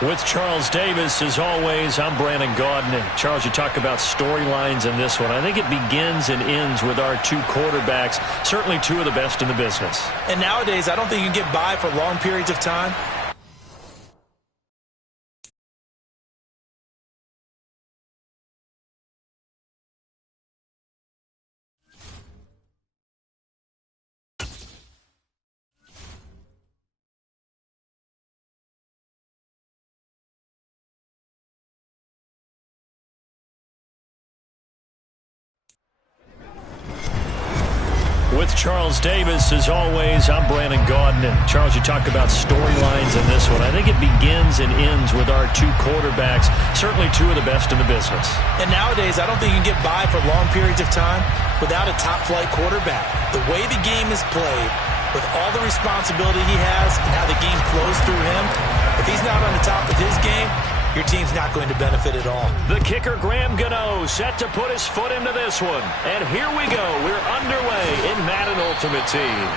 With Charles Davis, as always, I'm Brandon Gaudin. Charles, you talk about storylines in this one. I think it begins and ends with our two quarterbacks, certainly two of the best in the business. And nowadays, I don't think you can get by for long periods of time. With Charles Davis, as always, I'm Brandon Gaudin. Charles, you talk about storylines in this one. I think it begins and ends with our two quarterbacks, certainly two of the best in the business. And nowadays, I don't think you can get by for long periods of time without a top-flight quarterback. The way the game is played, with all the responsibility he has and how the game flows through him, if he's not on the top of his game, your team's not going to benefit at all. The kicker, Graham Gano, set to put his foot into this one. And here we go. We're underway in Madden Ultimate Team.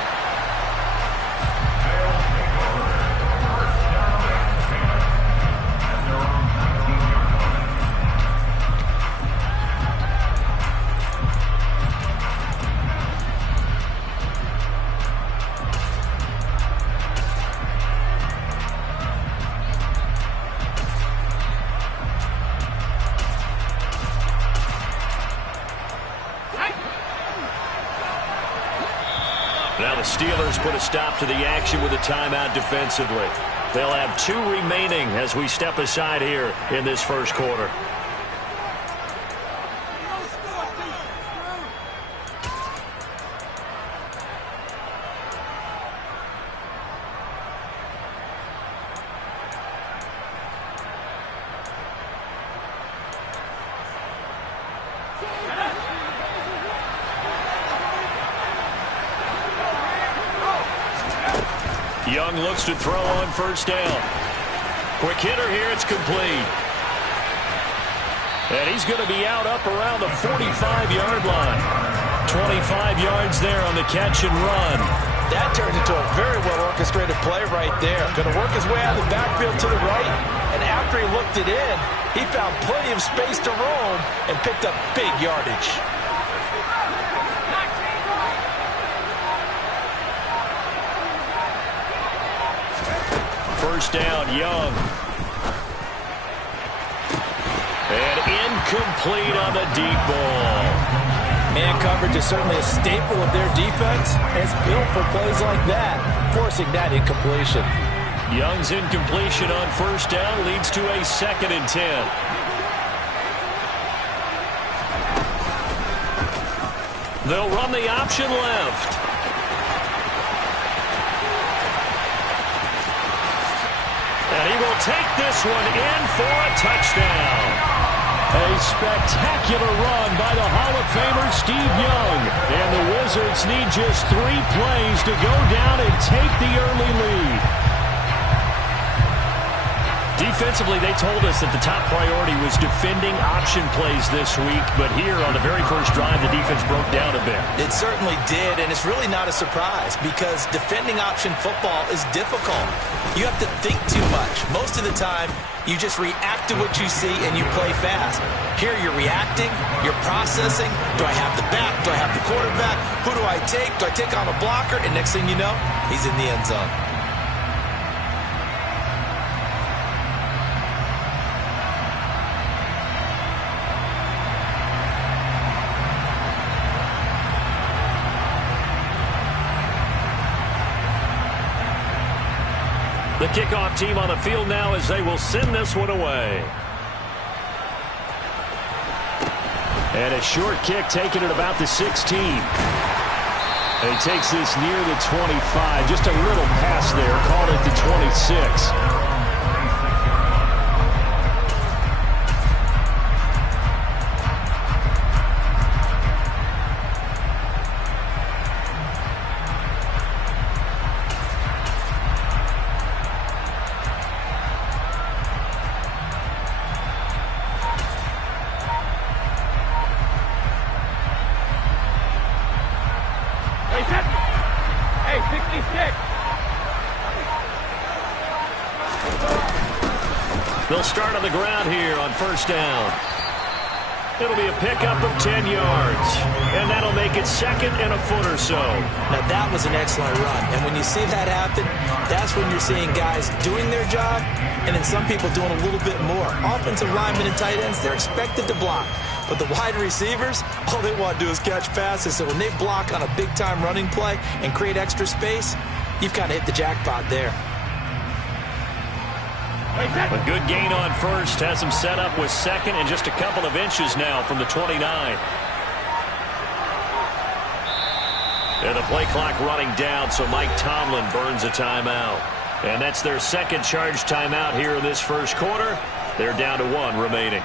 Now the Steelers put a stop to the action with a timeout defensively. They'll have two remaining as we step aside here in this first quarter. Young looks to throw on first down. Quick hitter here, it's complete. And he's going to be out up around the 45-yard line. 25 yards there on the catch and run. That turned into a very well-orchestrated play right there. Going to work his way out of the backfield to the right, and after he looked it in, he found plenty of space to roam and picked up big yardage. First down, Young. And incomplete on the deep ball. Man coverage is certainly a staple of their defense, and it's built for plays like that, forcing that incompletion. Young's incompletion on first down leads to a 2nd and 10. They'll run the option left. And he will take this one in for a touchdown. A spectacular run by the Hall of Famer Steve Young. And the Wizards need just 3 plays to go down and take the early lead. Defensively, they told us that the top priority was defending option plays this week. But here on the very first drive, the defense broke down a bit. It certainly did, and it's really not a surprise because defending option football is difficult. You have to think too much. Most of the time, you just react to what you see and you play fast. Here you're reacting, you're processing. Do I have the back? Do I have the quarterback? Who do I take? Do I take on a blocker? And next thing you know, he's in the end zone. The kickoff team on the field now as they will send this one away. And a short kick taken at about the 16. And he takes this near the 25. Just a little pass there. Called it the 26. They'll start on the ground here on first down. It'll be a pickup of 10 yards, and that'll make it second and a foot or so. Now, that was an excellent run, and when you see that happen, that's when you're seeing guys doing their job and then some people doing a little bit more. Offensive linemen and tight ends, they're expected to block, but the wide receivers, all they want to do is catch passes, so when they block on a big-time running play and create extra space, you've kind of hit the jackpot there. A good gain on first has him set up with second and just a couple of inches now from the 29. And the play clock running down, so Mike Tomlin burns a timeout. And that's their second charge timeout here in this first quarter. They're down to 1 remaining.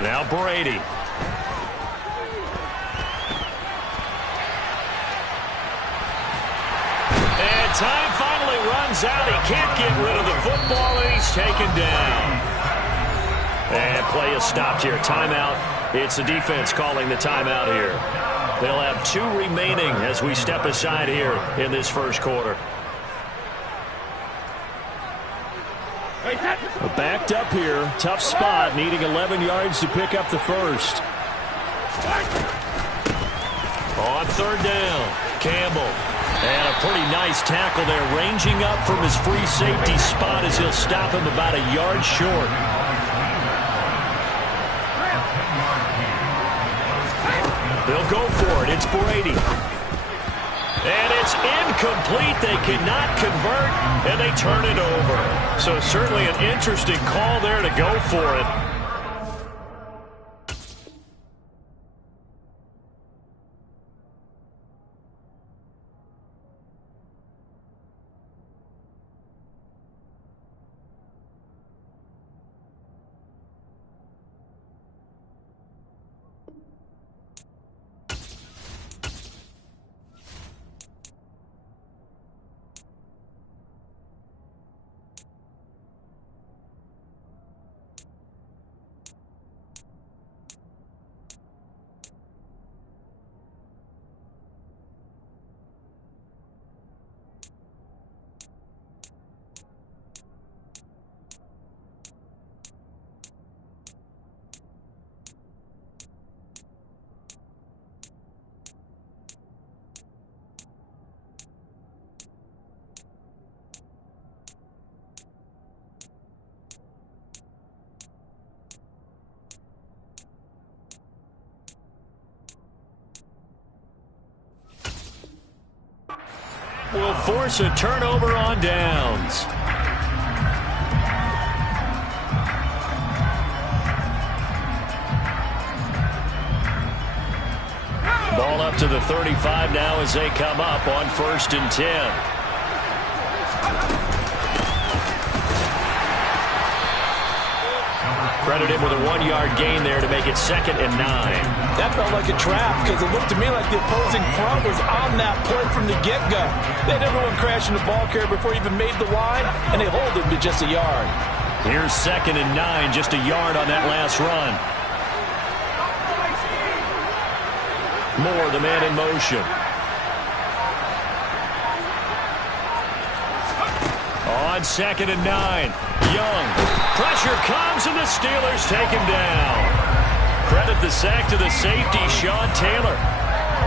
Now Brady. And time finally runs out. He can't get rid of the football, and he's taken down. And play is stopped here. Timeout. It's the defense calling the timeout here. They'll have 2 remaining as we step aside here in this first quarter. Backed up here. Tough spot, needing 11 yards to pick up the first. On third down, Campbell. And a pretty nice tackle there, ranging up from his free safety spot as he'll stop him about a yard short. They'll go for it. It's Brady. And it's incomplete. They cannot convert, and they turn it over. So certainly an interesting call there to go for it. Will force a turnover on downs. Ball up to the 35 now as they come up on 1st and 10. Credited with a 1-yard gain there to make it 2nd and 9. That felt like a trap because it looked to me like the opposing front was on that play from the get-go. They had everyone crashing the ball carrier before he even made the line, and they hold him to just a yard. Here's 2nd and 9, just a yard on that last run. Moore, the man in motion. On 2nd and 9, Young. Pressure comes, and the Steelers take him down. Credit the sack to the safety, Sean Taylor.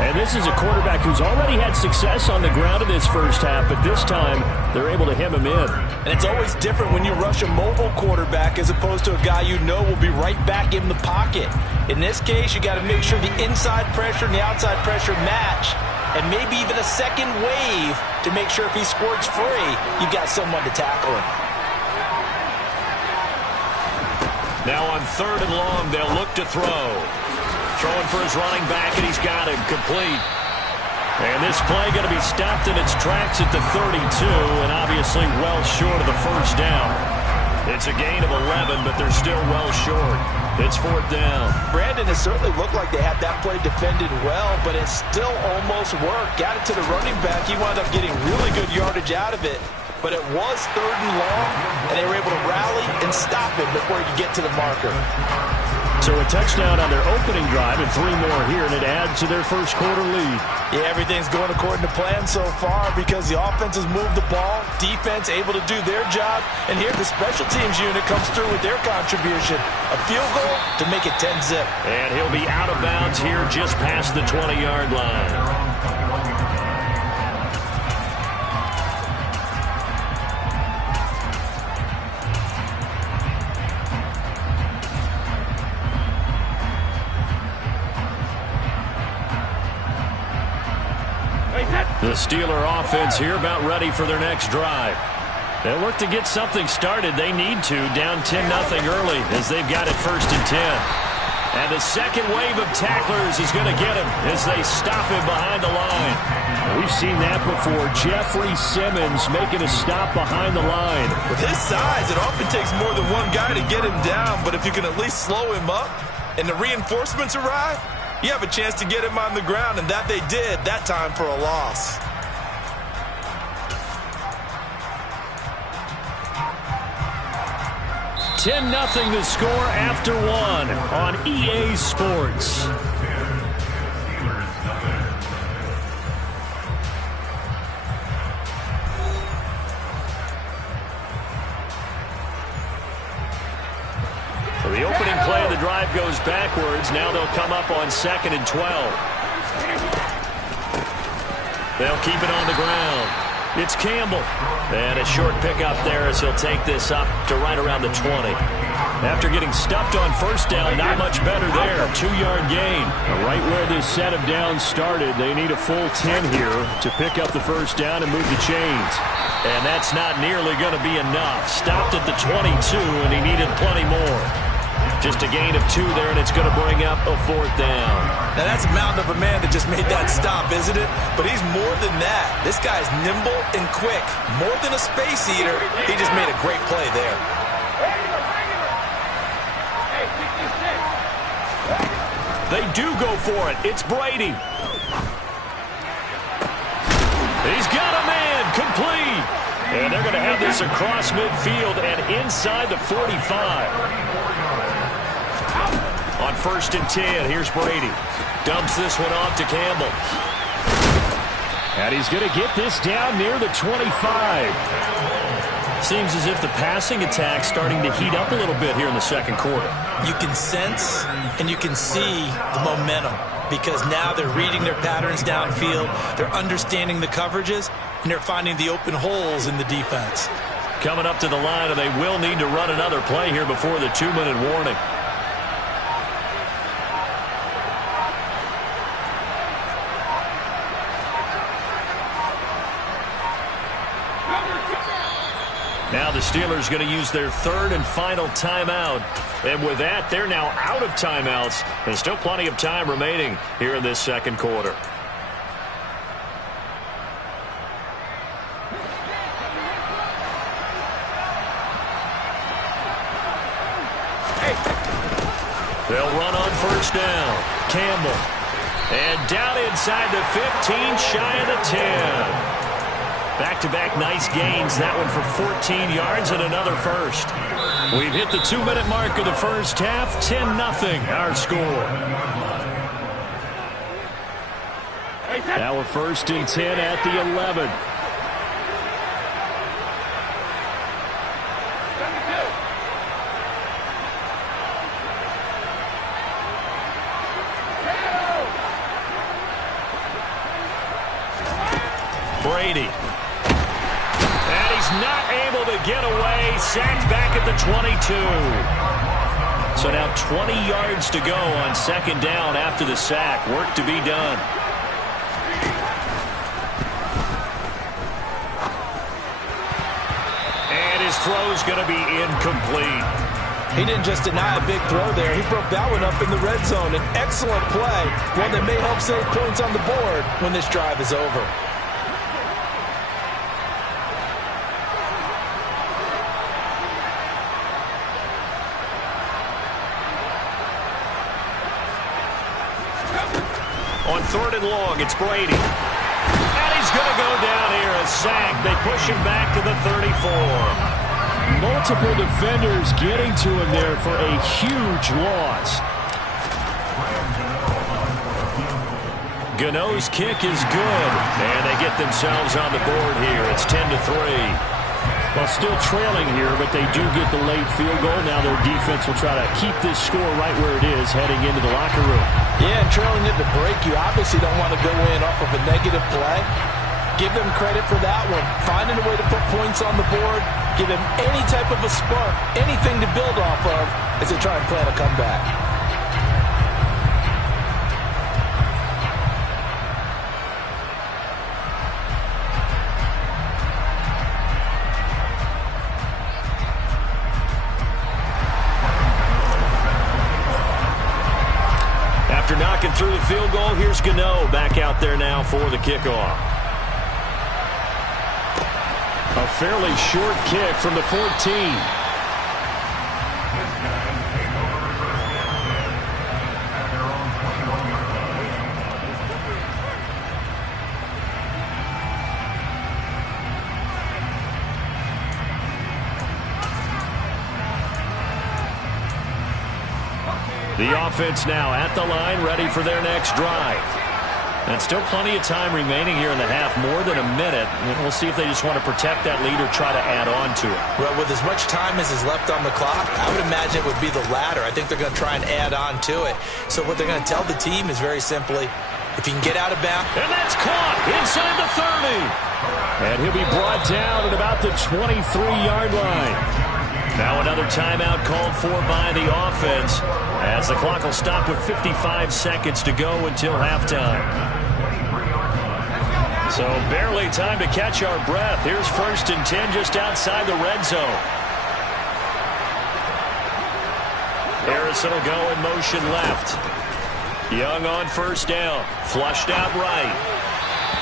And this is a quarterback who's already had success on the ground in this first half, but this time they're able to hem him in. And it's always different when you rush a mobile quarterback as opposed to a guy you know will be right back in the pocket. In this case, you got to make sure the inside pressure and the outside pressure match, and maybe even a second wave to make sure if he squirts free, you've got someone to tackle him. Now on 3rd and long, they'll look to throw. Throwing for his running back, and he's got him complete. And this play going to be stopped in its tracks at the 32, and obviously well short of the first down. It's a gain of 11, but they're still well short. It's 4th down. Brandon, it certainly looked like they had that play defended well, but it still almost worked. Got it to the running back. He wound up getting really good yardage out of it. But it was 3rd and long, and they were able to rally and stop him before he could get to the marker. So a touchdown on their opening drive and 3 more here, and it adds to their first quarter lead. Yeah, everything's going according to plan so far because the offense has moved the ball, defense able to do their job, and here the special teams unit comes through with their contribution. A field goal to make it 10-zip. And he'll be out of bounds here just past the 20-yard line. The Steeler offense here about ready for their next drive. They'll look to get something started. They need to, down 10-0 early as they've got it 1st and 10. And the second wave of tacklers is going to get him as they stop him behind the line. We've seen that before. Jeffrey Simmons making a stop behind the line. With his size, it often takes more than one guy to get him down, but if you can at least slow him up and the reinforcements arrive, you have a chance to get him on the ground, and that they did, that time for a loss. $10-0 the score after 1 on EA Sports. The opening play of the drive goes backwards. Now they'll come up on 2nd and 12. They'll keep it on the ground. It's Campbell. And a short pickup there as he'll take this up to right around the 20. After getting stuffed on 1st down, not much better there. 2-yard gain. Right where this set of downs started, they need a full 10 here to pick up the 1st down and move the chains. And that's not nearly going to be enough. Stopped at the 22, and he needed plenty more. Just a gain of 2 there, and it's going to bring up a 4th down. Now, that's a mountain of a man that just made that stop, isn't it? But he's more than that. This guy's nimble and quick. More than a space eater, he just made a great play there. They do go for it. It's Brady. He's got a man complete. And they're going to have this across midfield and inside the 45. On 1st and 10, here's Brady. Dumps this one off to Campbell. And he's going to get this down near the 25. Seems as if the passing attack's starting to heat up a little bit here in the second quarter. You can sense and you can see the momentum because now they're reading their patterns downfield, they're understanding the coverages, and they're finding the open holes in the defense. Coming up to the line, and they will need to run another play here before the 2-minute warning. Now the Steelers going to use their 3rd and final timeout. And with that, they're now out of timeouts. There's still plenty of time remaining here in this second quarter. They'll run on 1st down. Campbell. And down inside the 15, shy of the 10. Back-to-back nice gains. That one for 14 yards and another 1st. We've hit the 2-minute mark of the first half. 10-0 our score. Now a 1st and 10 at the 11. Brady. And he's not able to get away. Sacked back at the 22. So now 20 yards to go on 2nd down after the sack. Work to be done. And his throw's going to be incomplete. He didn't just deny a big throw there. He broke that one up in the red zone. An excellent play. One that may help save points on the board when this drive is over. 3rd and long. It's Brady. And he's going to go down here. A sack. They push him back to the 34. Multiple defenders getting to him there for a huge loss. Gano's kick is good. And they get themselves on the board here. It's 10-3. Well, still trailing here, but they do get the late field goal. Now their defense will try to keep this score right where it is heading into the locker room. Yeah, and trailing at the break, you obviously don't want to go in off of a negative play. Give them credit for that one. Finding a way to put points on the board, give them any type of a spark, anything to build off of as they try and plan a comeback. After knocking through the field goal, here's Gano back out there now for the kickoff. A fairly short kick from the 14. The offense now at the line, ready for their next drive. And still plenty of time remaining here in the half, more than a minute. And we'll see if they just want to protect that lead or try to add on to it. Well, with as much time as is left on the clock, I would imagine it would be the latter. I think they're going to try and add on to it. So what they're going to tell the team is very simply, if you can get out of bounds. And that's caught inside the 30. And he'll be brought down at about the 23-yard line. Now another timeout called for by the offense as the clock will stop with 55 seconds to go until halftime. So barely time to catch our breath. Here's 1st and 10 just outside the red zone. Harrison will go in motion left. Young on 1st down. Flushed out right.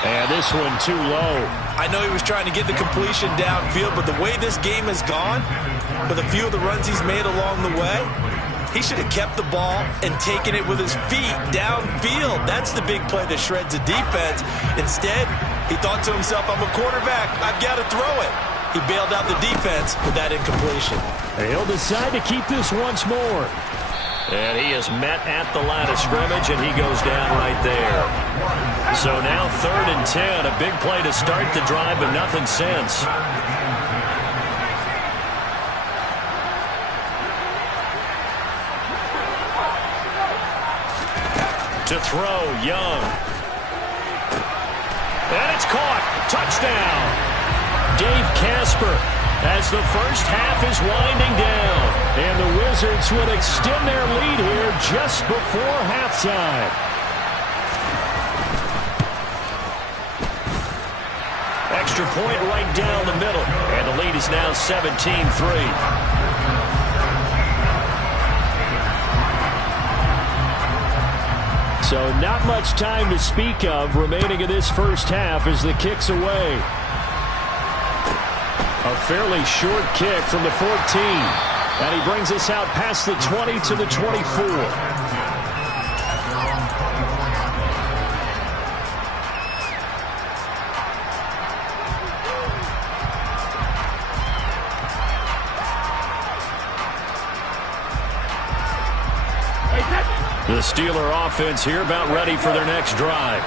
And this one too low. I know he was trying to get the completion downfield, but the way this game has gone, with a few of the runs he's made along the way, he should have kept the ball and taken it with his feet downfield. That's the big play that shreds the defense. Instead, he thought to himself, I'm a quarterback, I've got to throw it. He bailed out the defense with that incompletion. He'll decide to keep this once more. And he is met at the line of scrimmage, and he goes down right there. So now 3rd and 10, a big play to start the drive, but nothing since. To throw, Young. And it's caught. Touchdown. Dave Casper as the first half is winding down. And the Wizards would extend their lead here just before halftime. Extra point right down the middle. And the lead is now 17-3. So not much time to speak of remaining in this first half as the kick's away. A fairly short kick from the 14. And he brings us out past the 20 to the 24. The Steeler offense here about ready for their next drive.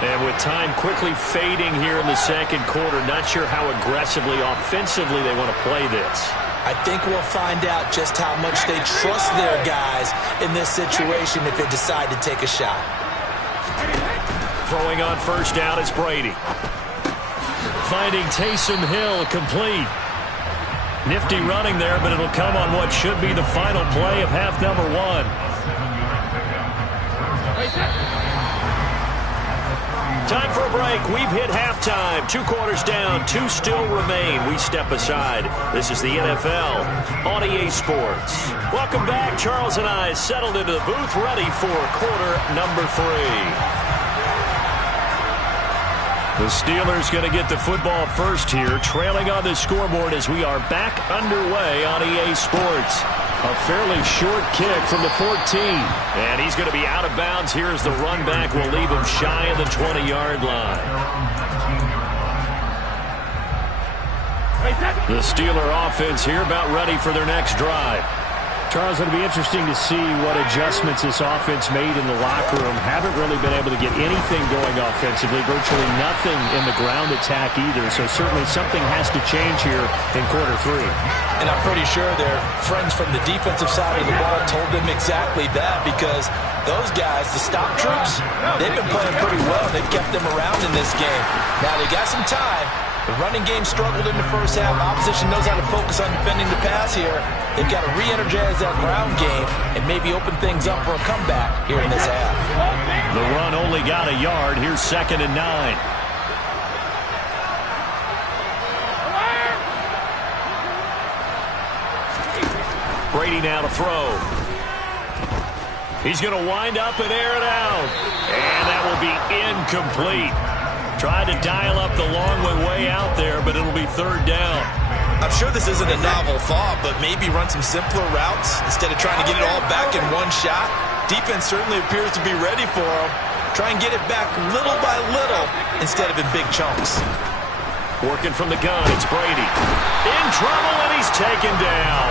And with time quickly fading here in the second quarter, not sure how aggressively, offensively they want to play this. I think we'll find out just how much they trust their guys in this situation if they decide to take a shot. Throwing on 1st down, it's Brady. Finding Taysom Hill complete. Nifty running there, but it'll come on what should be the final play of half number 1. Time for a break. We've hit halftime. 2 quarters down. 2 still remain. We step aside. This is the NFL on EA Sports. Welcome back. Charles and I settled into the booth ready for quarter number 3. The Steelers going to get the football first here, trailing on the scoreboard as we are back underway on EA Sports. A fairly short kick from the 14. And he's going to be out of bounds here as the run back will leave him shy of the 20-yard line. The Steeler offense here about ready for their next drive. Charles, it'll be interesting to see what adjustments this offense made in the locker room. Haven't really been able to get anything going offensively, virtually nothing in the ground attack either. So certainly something has to change here in quarter three. And I'm pretty sure their friends from the defensive side of the ball told them exactly that, because those guys, the stop troops, they've been playing pretty well. They've kept them around in this game. Now they got some time. The running game struggled in the first half. Opposition knows how to focus on defending the pass here. They've got to re-energize that ground game and maybe open things up for a comeback here in this half. The run only got a yard. Here's 2nd and 9. Brady now to throw. He's going to wind up and air it out. And that will be incomplete. Tried to dial up the long way out there, but it'll be 3rd down. I'm sure this isn't a novel thought, but maybe run some simpler routes instead of trying to get it all back in one shot. Defense certainly appears to be ready for him. Try and get it back little by little instead of in big chunks. Working from the gun, it's Brady. In trouble, and he's taken down.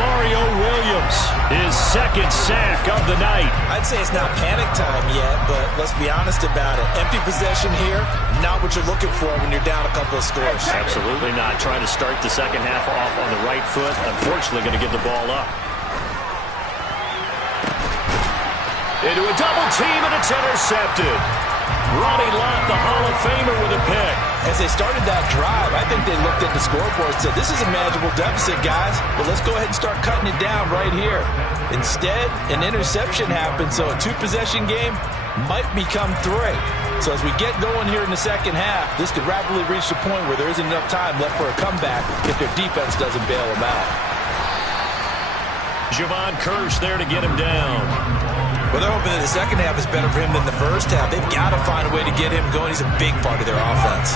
Mario Williams, his 2nd sack of the night. I'd say it's not panic time yet, but let's be honest about it. Empty possession here, not what you're looking for when you're down a couple of scores. Absolutely not. Trying to start the second half off on the right foot. Unfortunately, going to give the ball up. Into a double team, and it's intercepted. Ronnie Lott, the Hall of Famer, with a pick. As they started that drive, I think they looked at the scoreboard and said, this is a manageable deficit, guys, but let's go ahead and start cutting it down right here. Instead, an interception happened, so a 2-possession game might become 3. So as we get going here in the second half, this could rapidly reach the point where there isn't enough time left for a comeback if their defense doesn't bail them out. Javon Kirsch there to get him down. Well, they're hoping that the second half is better for him than the first half. They've got to find a way to get him going. He's a big part of their offense.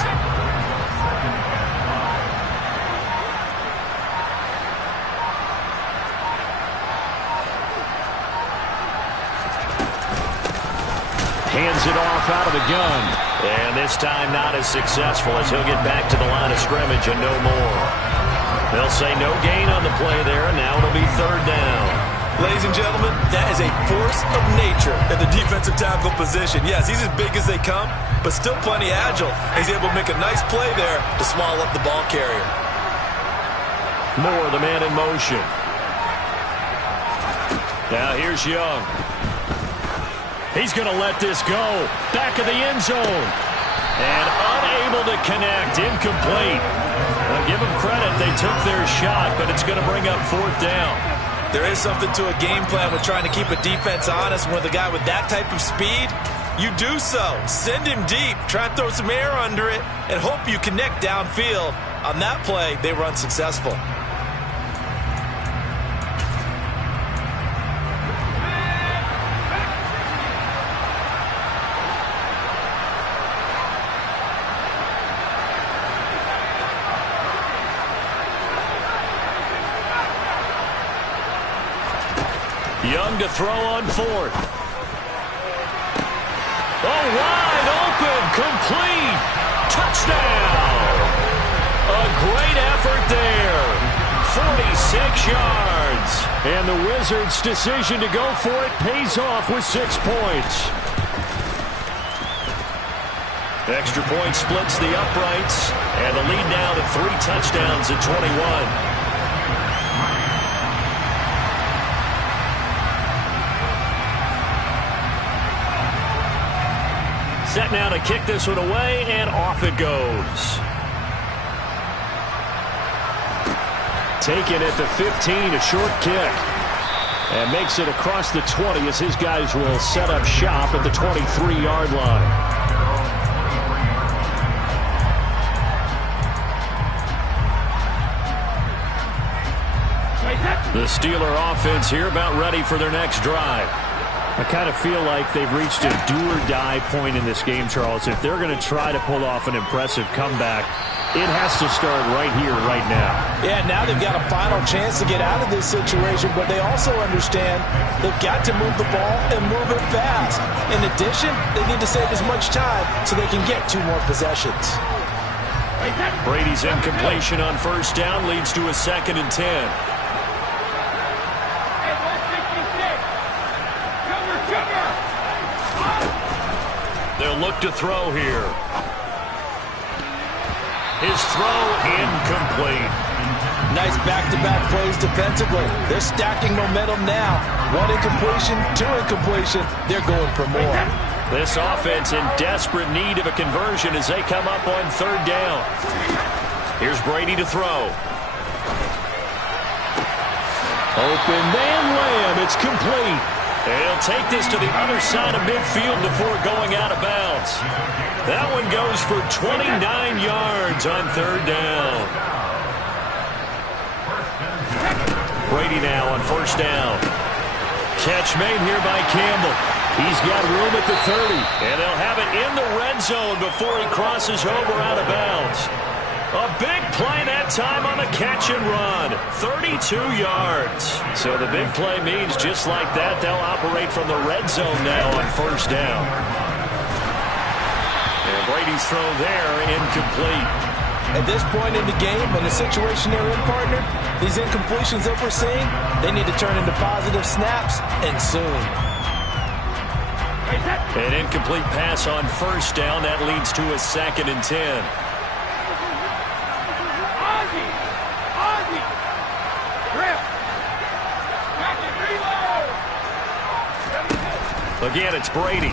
Hands it off out of the gun. And this time not as successful as he'll get back to the line of scrimmage and no more. They'll say no gain on the play there, and now it'll be 3rd down. Ladies and gentlemen, that is a force of nature in the defensive tackle position. Yes, he's as big as they come, but still plenty agile. He's able to make a nice play there to small up the ball carrier. Moore, the man in motion. Now here's Young. He's going to let this go. Back of the end zone. And unable to connect. Incomplete. Well, give them credit. They took their shot, but it's going to bring up 4th down. There is something to a game plan with trying to keep a defense honest. With a guy with that type of speed, you do so. Send him deep. Try and throw some air under it and hope you connect downfield. On that play, they run successful. Young to throw on 4th. Oh, wide open, complete, touchdown. A great effort there. 46 yards. And the Wizards' decision to go for it pays off with 6 points. Extra point splits the uprights, and the lead now to 3 touchdowns at 21. Set now to kick this one away, and off it goes. Taken at the 15, a short kick. And makes it across the 20 as his guys will set up shop at the 23-yard line. The Steeler offense here about ready for their next drive. I kind of feel like they've reached a do-or-die point in this game, Charles. If they're going to try to pull off an impressive comeback, it has to start right here, right now. Yeah, now they've got a final chance to get out of this situation, but they also understand they've got to move the ball and move it fast. In addition, they need to save as much time so they can get 2 more possessions. Brady's incompletion on first down leads to a 2nd and 10. They'll look to throw here. His throw incomplete. Nice back-to-back plays defensively. They're stacking momentum now. 1 incompletion, 2 incompletion. They're going for more. This offense in desperate need of a conversion as they come up on 3rd down. Here's Brady to throw. Open man Lamb. It's complete. And he'll take this to the other side of midfield before going out of bounds. That one goes for 29 yards on 3rd down. Brady now on 1st down. Catch made here by Campbell. He's got room at the 30. And they'll have it in the red zone before he crosses over out of bounds. A big play that time on the catch and run. 32 yards. So the big play means just like that, they'll operate from the red zone now on 1st down. And Brady's throw there incomplete. At this point in the game, in the situation they're in, partner, these incompletions that we're seeing, they need to turn into positive snaps, and soon. An incomplete pass on 1st down. That leads to a 2nd and 10. Again, it's Brady.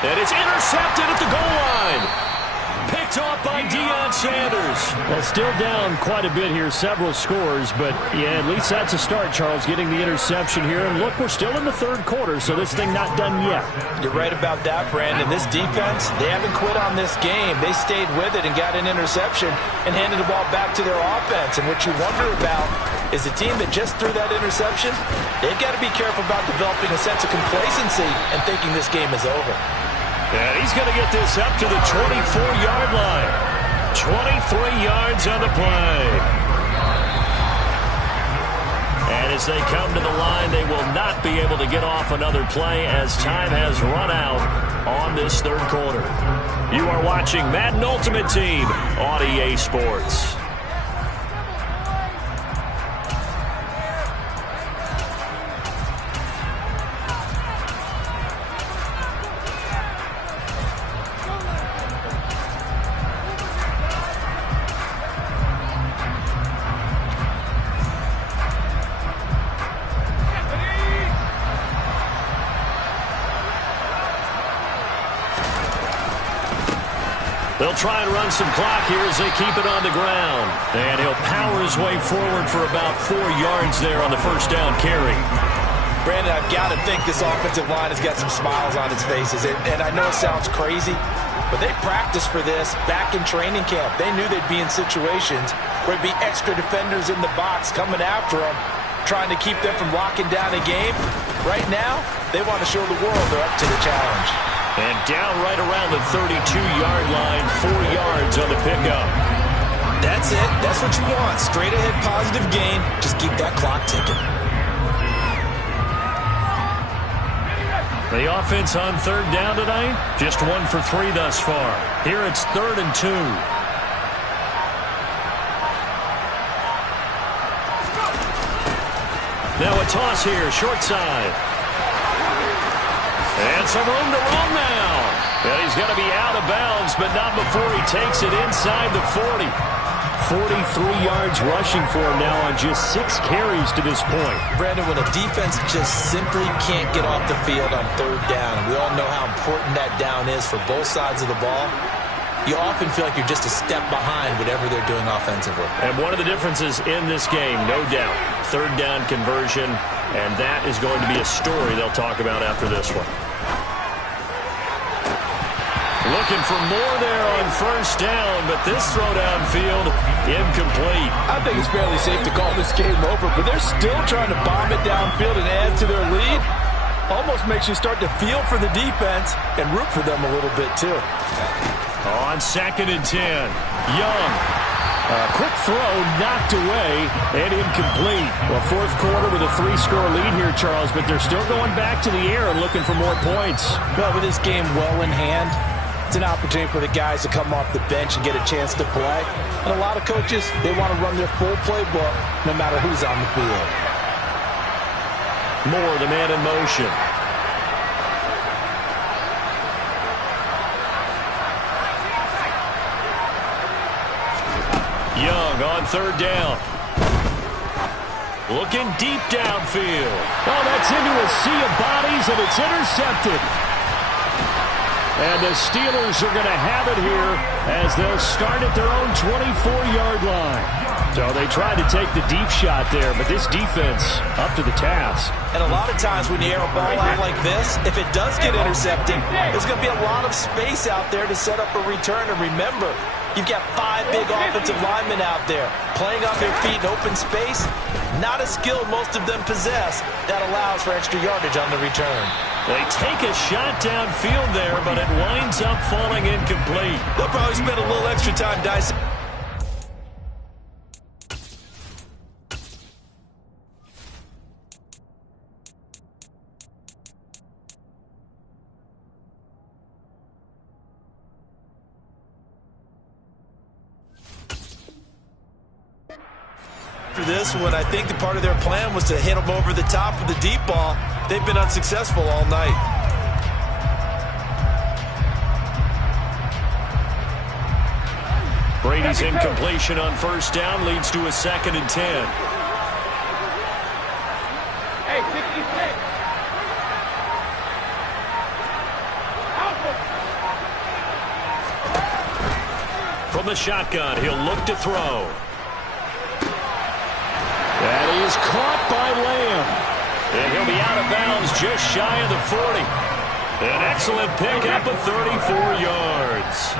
And it's intercepted at the goal line. Picked off by Deion Sanders. Well, still down quite a bit here, several scores, but yeah, at least that's a start, Charles, getting the interception here. And look, we're still in the 3rd quarter, so this thing not done yet. You're right about that, Brandon. This defense, they haven't quit on this game. They stayed with it and got an interception and handed the ball back to their offense. And what you wonder about is the team that just threw that interception, they've got to be careful about developing a sense of complacency and thinking this game is over. And he's going to get this up to the 24-yard line. 23 yards on the play. And as they come to the line, they will not be able to get off another play as time has run out on this 3rd quarter. You are watching Madden Ultimate Team on EA Sports. They'll try and run some clock here as they keep it on the ground. And he'll power his way forward for about 4 yards there on the 1st down carry. Brandon, I've got to think this offensive line has got some smiles on its faces. And I know it sounds crazy, but they practiced for this back in training camp. They knew they'd be in situations where there'd be extra defenders in the box coming after them, trying to keep them from locking down a game. Right now, they want to show the world they're up to the challenge. And down right around the 32-yard line, 4 yards on the pickup. That's it. That's what you want. Straight ahead positive gain. Just keep that clock ticking. The offense on 3rd down tonight, just 1 for 3 thus far. Here it's 3rd and 2. Now a toss here, short side. And some room to run now. And he's going to be out of bounds, but not before he takes it inside the 40. 43 yards rushing for him now on just 6 carries to this point. Brandon, when a defense just simply can't get off the field on 3rd down, and we all know how important that down is for both sides of the ball, you often feel like you're just a step behind whatever they're doing offensively. And one of the differences in this game, no doubt, 3rd down conversion, and that is going to be a story they'll talk about after this one. Looking looking for more there on first down, but this throw downfield, incomplete. I think it's fairly safe to call this game over, but they're still trying to bomb it downfield and add to their lead. Almost makes you start to feel for the defense and root for them a little bit, too. On 2nd and 10, Young. A quick throw knocked away and incomplete. Well, fourth quarter with a 3-score lead here, Charles, but they're still going back to the air and looking for more points. Well, with this game well in hand, it's an opportunity for the guys to come off the bench and get a chance to play. And a lot of coaches, they want to run their full playbook no matter who's on the field. Moore, the man in motion. Young on 3rd down. Looking deep downfield. Oh, that's into a sea of bodies, and it's intercepted. And the Steelers are going to have it here as they'll start at their own 24-yard line. So they tried to take the deep shot there, but this defense up to the task. And a lot of times when you air a ball out like this, if it does get intercepted, there's going to be a lot of space out there to set up a return. And remember, you've got 5 big offensive linemen out there playing on their feet in open space. Not a skill most of them possess that allows for extra yardage on the return. They take a shot downfield there, but it winds up falling incomplete. They'll probably spend a little extra time dicing. This one, I think the part of their plan was to hit them over the top of the deep ball. They've been unsuccessful all night. Brady's incompletion on 1st down leads to a 2nd and 10. Hey, 66. From the shotgun, he'll look to throw. That is caught by Lamb. And he'll be out of bounds just shy of the 40. An excellent pickup of 34 yards.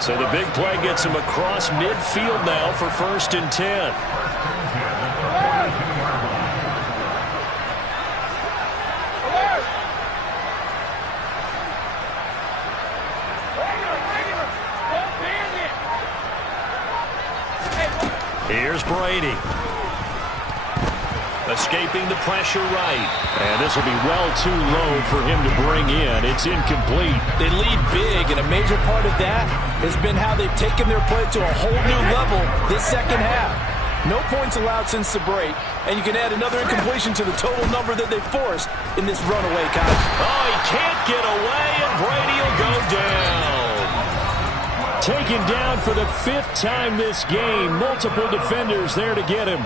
So the big play gets him across midfield now for 1st and 10. Here's Brady. Escaping the pressure right. And this will be well too low for him to bring in. It's incomplete. They lead big, and a major part of that has been how they've taken their play to a whole new level this second half. No points allowed since the break, and you can add another incompletion to the total number that they forced in this runaway contest. Oh, he can't get away, and Brady will go down. Taken down for the 5th time this game. Multiple defenders there to get him.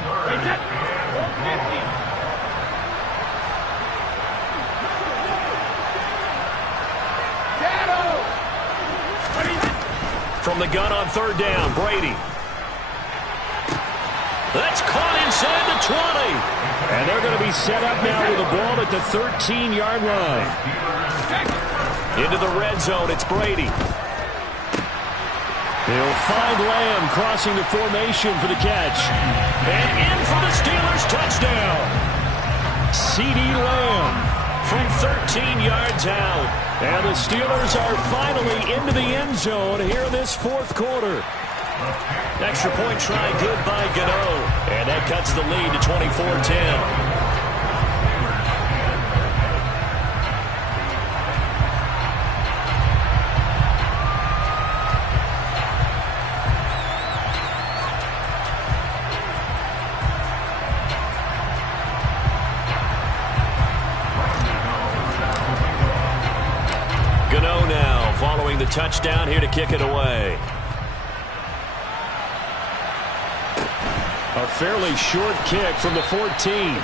From the gun on 3rd down, Brady. That's caught inside the 20. And they're going to be set up now with the ball at the 13-yard line. Into the red zone, it's Brady. He'll find Lamb crossing the formation for the catch. And in for the Steelers touchdown. CeeDee Lamb from 13 yards out. And the Steelers are finally into the end zone here in this 4th quarter. Extra point try good by Gano. And that cuts the lead to 24-10. The touchdown here to kick it away. A fairly short kick from the 14.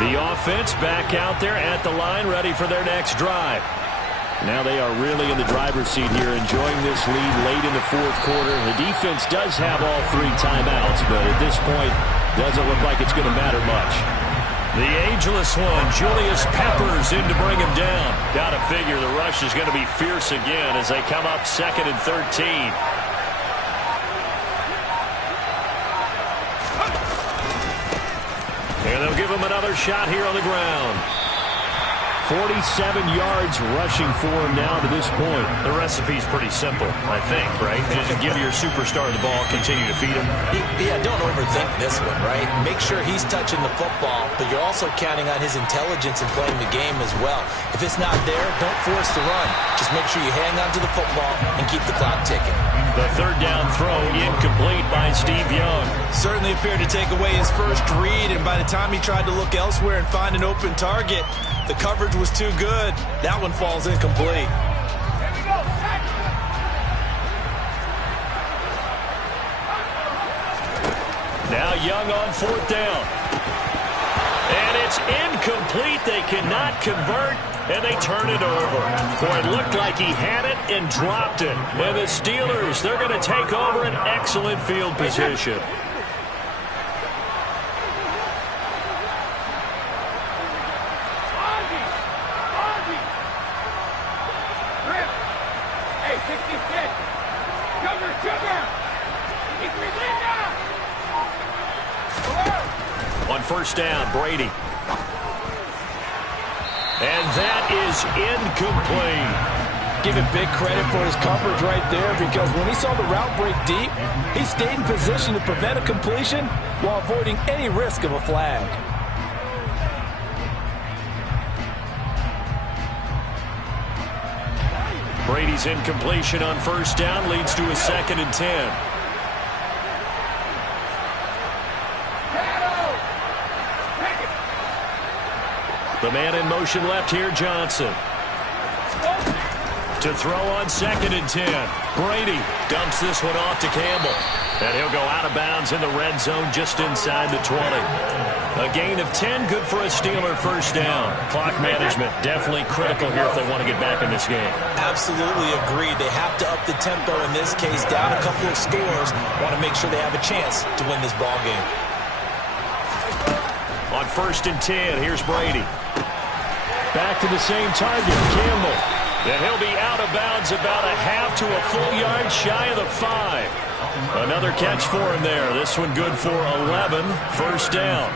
The offense back out there at the line, ready for their next drive. Now they are really in the driver's seat here, enjoying this lead late in the fourth quarter. The defense does have all 3 timeouts, but at this point, doesn't look like it's going to matter much. The ageless one, Julius Peppers, in to bring him down. Got to figure the rush is going to be fierce again as they come up 2nd and 13. And they'll give him another shot here on the ground. 47 yards rushing for him now to this point. The recipe's pretty simple, I think, right? Just give your superstar the ball, continue to feed him. Yeah, don't overthink this one, right? Make sure he's touching the football, but you're also counting on his intelligence in playing the game as well. If it's not there, don't force the run. Just make sure you hang on to the football and keep the clock ticking. The third down throw incomplete by Steve Young. Certainly appeared to take away his first read, and by the time he tried to look elsewhere and find an open target, the coverage was too good. That one falls incomplete. Now Young on 4th down. And it's incomplete. They cannot convert, and they turn it over. Boy, it looked like he had it and dropped it. And the Steelers, they're going to take over an excellent field position. On 1st down, Brady. And that is incomplete. Give him big credit for his coverage right there, because when he saw the route break deep, he stayed in position to prevent a completion while avoiding any risk of a flag. Brady's incompletion on 1st down leads to a 2nd and 10. The man in motion left here, Johnson. To throw on 2nd and 10. Brady dumps this one off to Campbell. And he'll go out of bounds in the red zone just inside the 20. A gain of 10, good for a Steeler 1st down. Clock management definitely critical here if they want to get back in this game. Absolutely agreed. They have to up the tempo in this case, down a couple of scores. Want to make sure they have a chance to win this ball game. On 1st and 10, here's Brady. Back to the same target, Campbell. And he'll be out of bounds about a half to a full yard shy of the 5. Another catch for him there. This one good for 11. 1st down.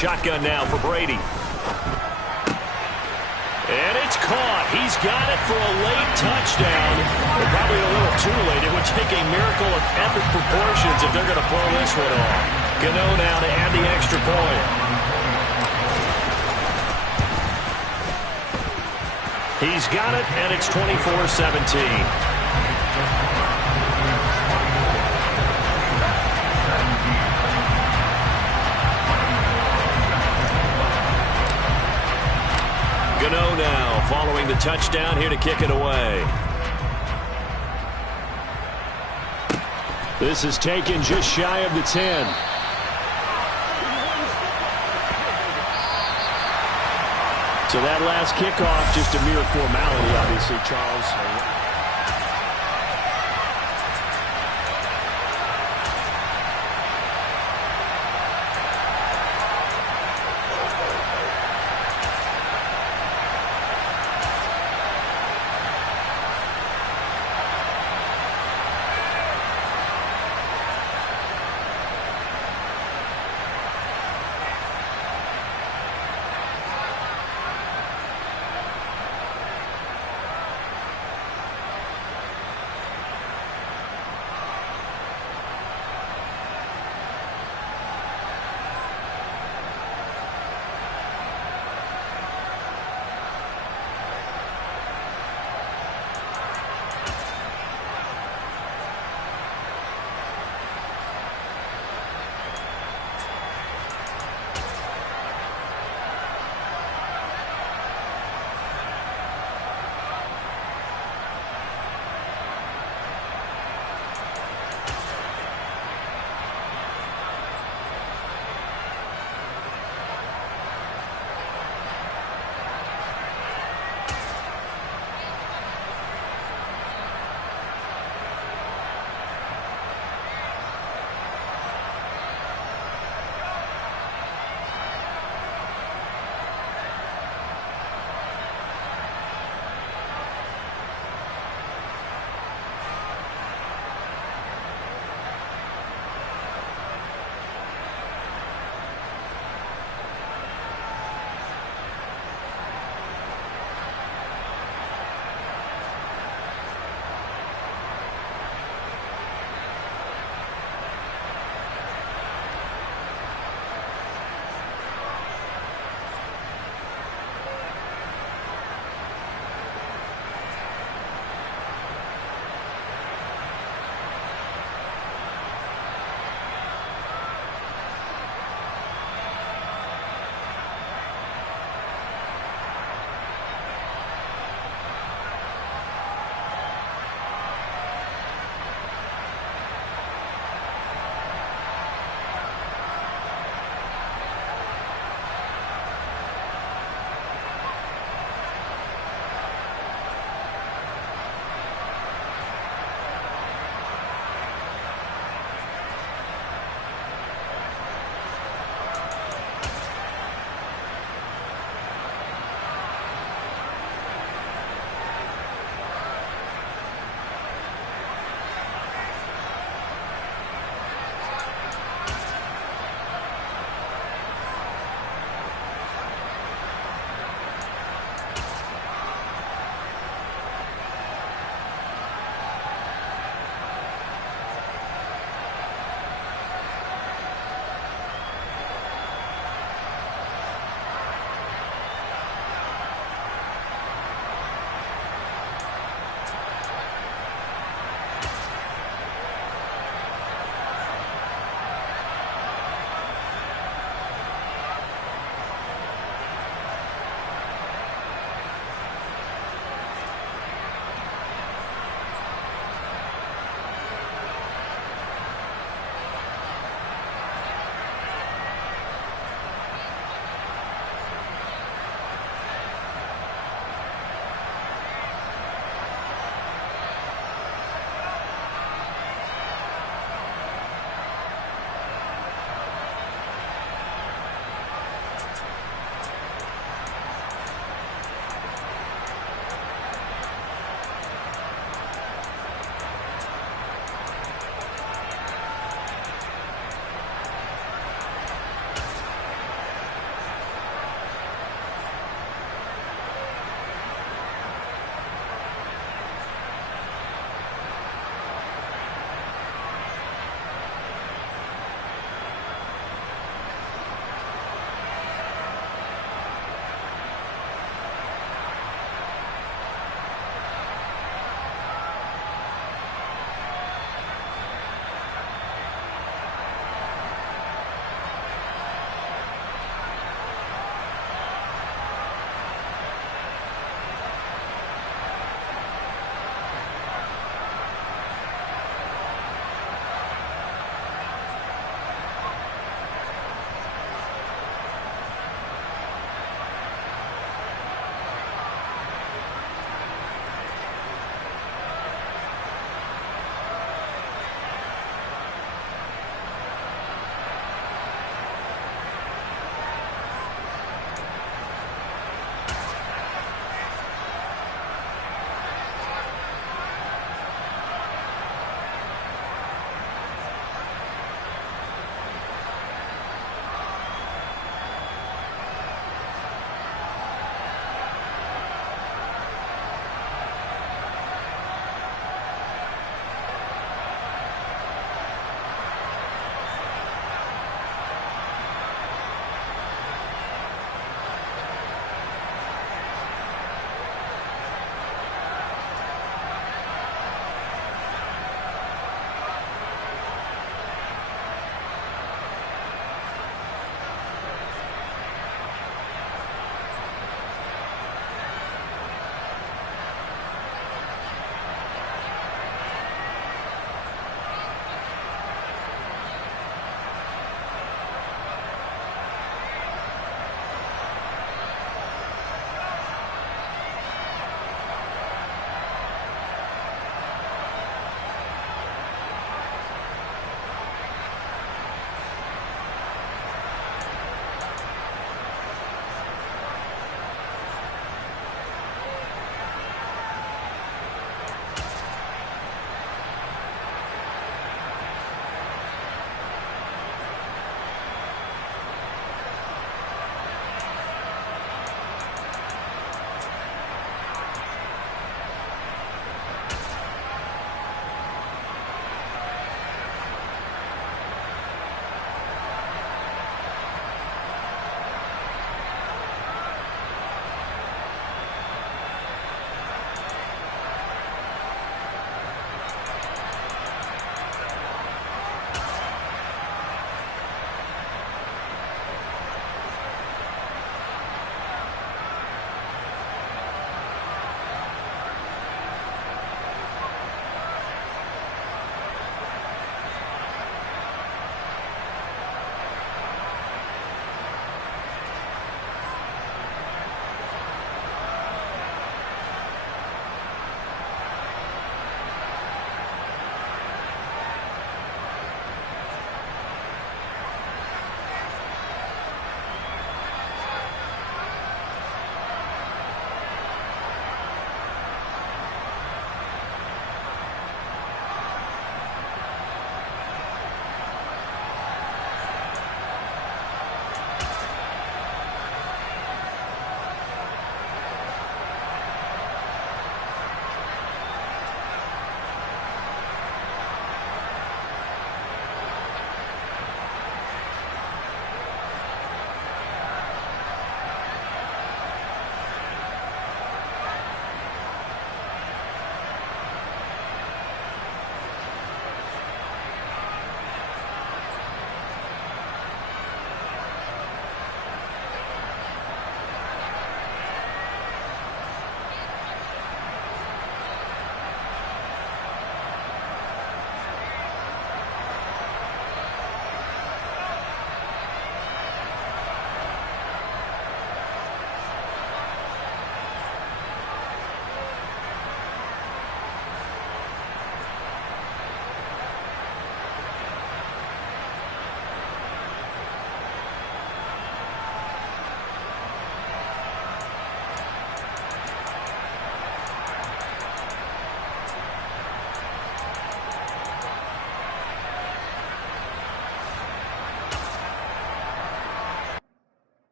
Shotgun now for Brady. And it's caught. He's got it for a late touchdown. But probably a little too late. It would take a miracle of epic proportions if they're going to pull this one off. Gano now to add the extra point. He's got it, and it's 24-17. Gano now following the touchdown here to kick it away. This is taken just shy of the 10. So that last kickoff, just a mere formality, obviously, Charles.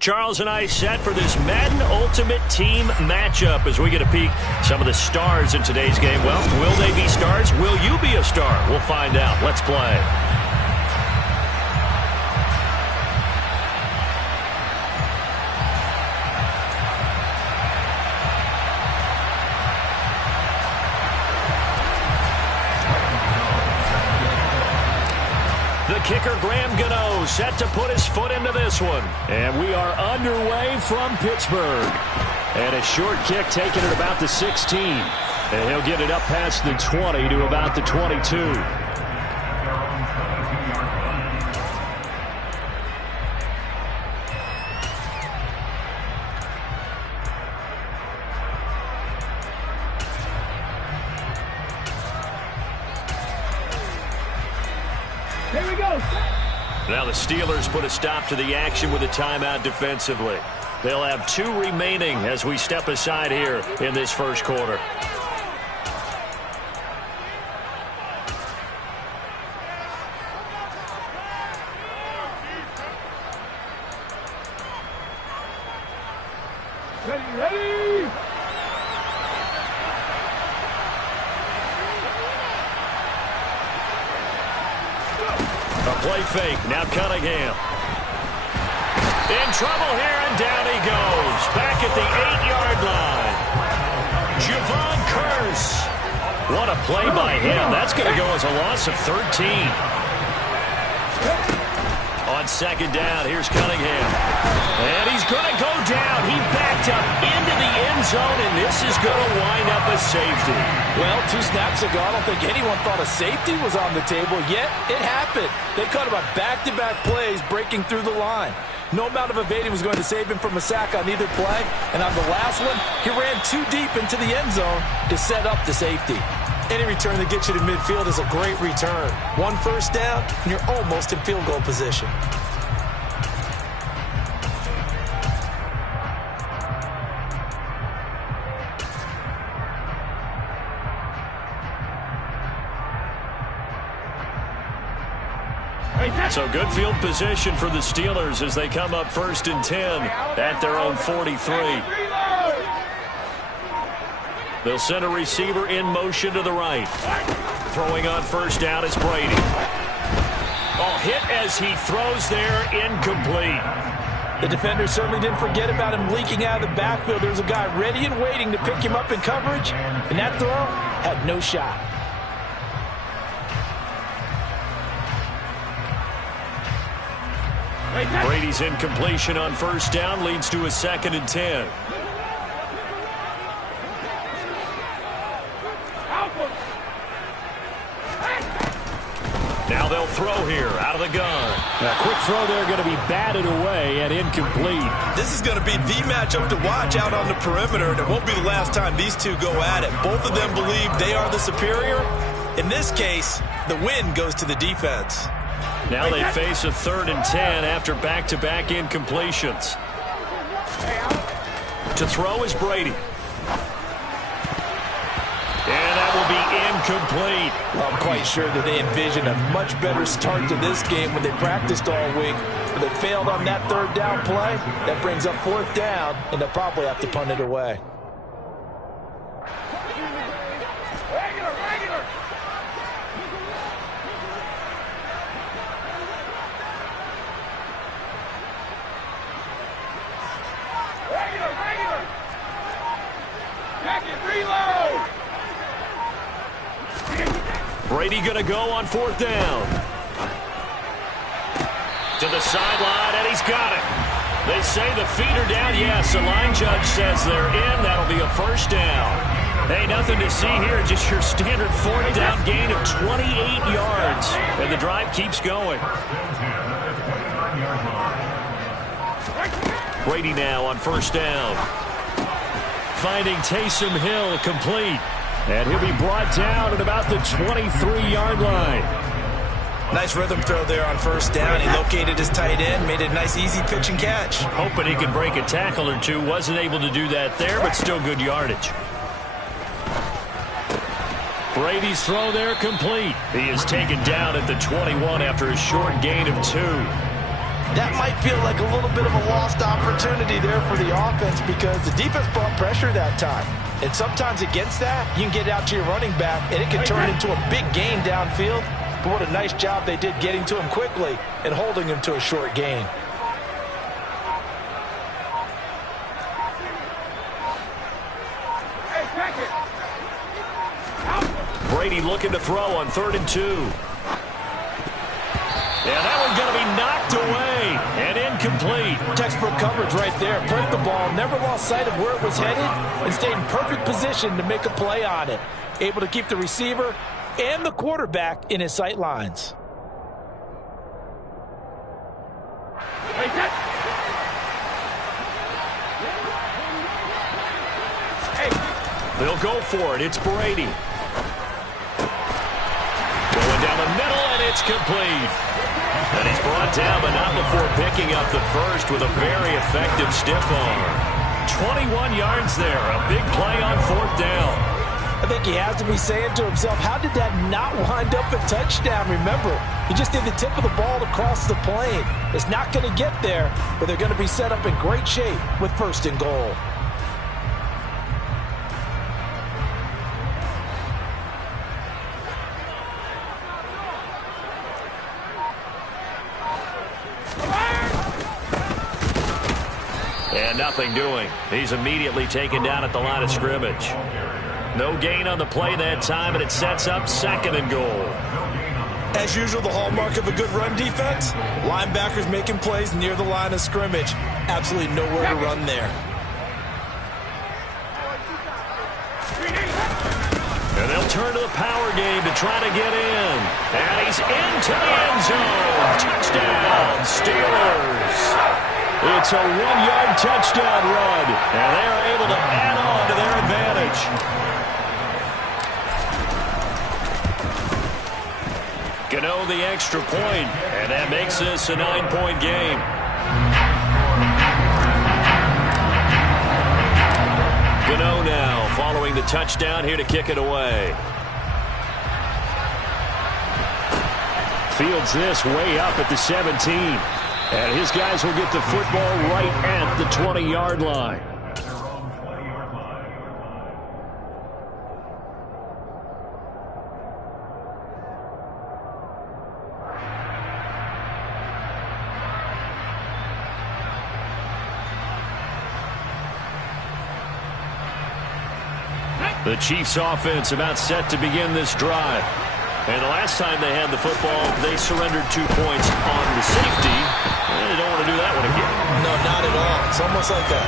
Charles and I set for this Madden Ultimate Team matchup as we get a peek some of the stars in today's game. Well, will they be stars? Will you be a star? We'll find out. Let's play. The kicker, Graham Gano, set to put his foot into this one. And we are underway from Pittsburgh. And a short kick taken at about the 16. And he'll get it up past the 20 to about the 22. Here we go. Now the Steelers put a stop to the action with a timeout defensively. They'll have 2 remaining as we step aside here in this first quarter. Ready. A play fake. Now Cunningham. In trouble here, and down he goes. Back at the 8-yard line. Javon Curse. What a play by him. That's going to go as a loss of 13. On second down, here's Cunningham. And he's going to go down. He backed up into the end zone, and this is going to wind up a safety. Well, 2 snaps ago, I don't think anyone thought a safety was on the table, yet it happened. They caught him on back-to-back plays breaking through the line. No amount of evading was going to save him from a sack on either play, and on the last one, he ran too deep into the end zone to set up the safety. Any return that gets you to midfield is a great return. 1 first down, and you're almost in field goal position. So good field position for the Steelers as they come up 1st and 10 at their own 43. They'll send a receiver in motion to the right. Throwing on first down is Brady. Oh, hit as he throws there, incomplete. The defender certainly didn't forget about him leaking out of the backfield. There's a guy ready and waiting to pick him up in coverage, and that throw had no shot. Brady's incompletion on first down leads to a 2nd and 10. Now they'll throw here out of the gun. A quick throw there going to be batted away and incomplete. This is going to be the matchup to watch out on the perimeter, and it won't be the last time these two go at it. Both of them believe they are the superior. In this case, the win goes to the defense. Now they face a 3rd and 10 after back-to-back incompletions. To throw is Brady. And that will be incomplete. Well, I'm quite sure that they envisioned a much better start to this game when they practiced all week. But they failed on that 3rd down play. That brings up 4th down, and they'll probably have to punt it away. Back it, reload! Brady going to go on 4th down. To the sideline, and he's got it. They say the feet are down. Yes, the line judge says they're in. That'll be a 1st down. Hey, nothing to see here. Just your standard 4th down gain of 28 yards. And the drive keeps going. Brady now on 1st down. Finding Taysom Hill complete. And he'll be brought down at about the 23-yard line. Nice rhythm throw there on 1st down. He located his tight end, made a nice easy pitch and catch. Hoping he could break a tackle or two. Wasn't able to do that there, but still good yardage. Brady's throw there complete. He is taken down at the 21 after a short gain of 2. That might feel like a little bit of a lost opportunity there for the offense because the defense brought pressure that time. And sometimes against that, you can get out to your running back, and it can turn into a big gain downfield. But what a nice job they did getting to him quickly and holding him to a short gain. Brady looking to throw on 3rd and 2. And that one's going to be knocked away and incomplete. Textbook coverage right there. Played the ball, never lost sight of where it was headed, and stayed in perfect position to make a play on it. Able to keep the receiver and the quarterback in his sight lines. They'll go for it. It's Brady. Going down the middle, and it's complete. And he's brought down, but not before picking up the first with a very effective stiff arm. 21 yards there. A big play on 4th down. I think he has to be saying to himself, how did that not wind up a touchdown? Remember, he just did the tip of the ball across the plane. It's not going to get there, but they're going to be set up in great shape with 1st and goal. And nothing doing. He's immediately taken down at the line of scrimmage. No gain on the play that time, and it sets up 2nd and goal. As usual, the hallmark of a good run defense, linebackers making plays near the line of scrimmage. Absolutely nowhere to run there. And they'll turn to the power game to try to get in. And he's into the end zone. Touchdown, Steelers. It's a 1-yard touchdown run, and they are able to add on to their advantage. Gano the extra point, and that makes this a 9-point game. Gano now following the touchdown here to kick it away. Fields this way up at the 17. And his guys will get the football right at the 20-yard line. The Chiefs offense about set to begin this drive. And the last time they had the football, they surrendered 2 points on the safety. They don't want to do that one again. No, not at all. It's almost like a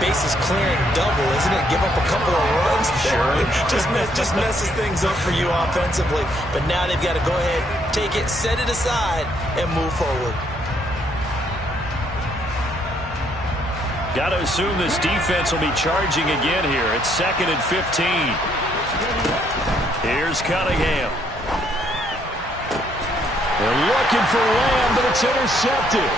bases clearing double, isn't it? Give up a couple of runs. Sure. just messes things up for you offensively. But now they've got to go ahead, take it, set it aside, and move forward. Got to assume this defense will be charging again here. It's 2nd and 15. Here's Cunningham. They're looking for Lamb, but it's intercepted.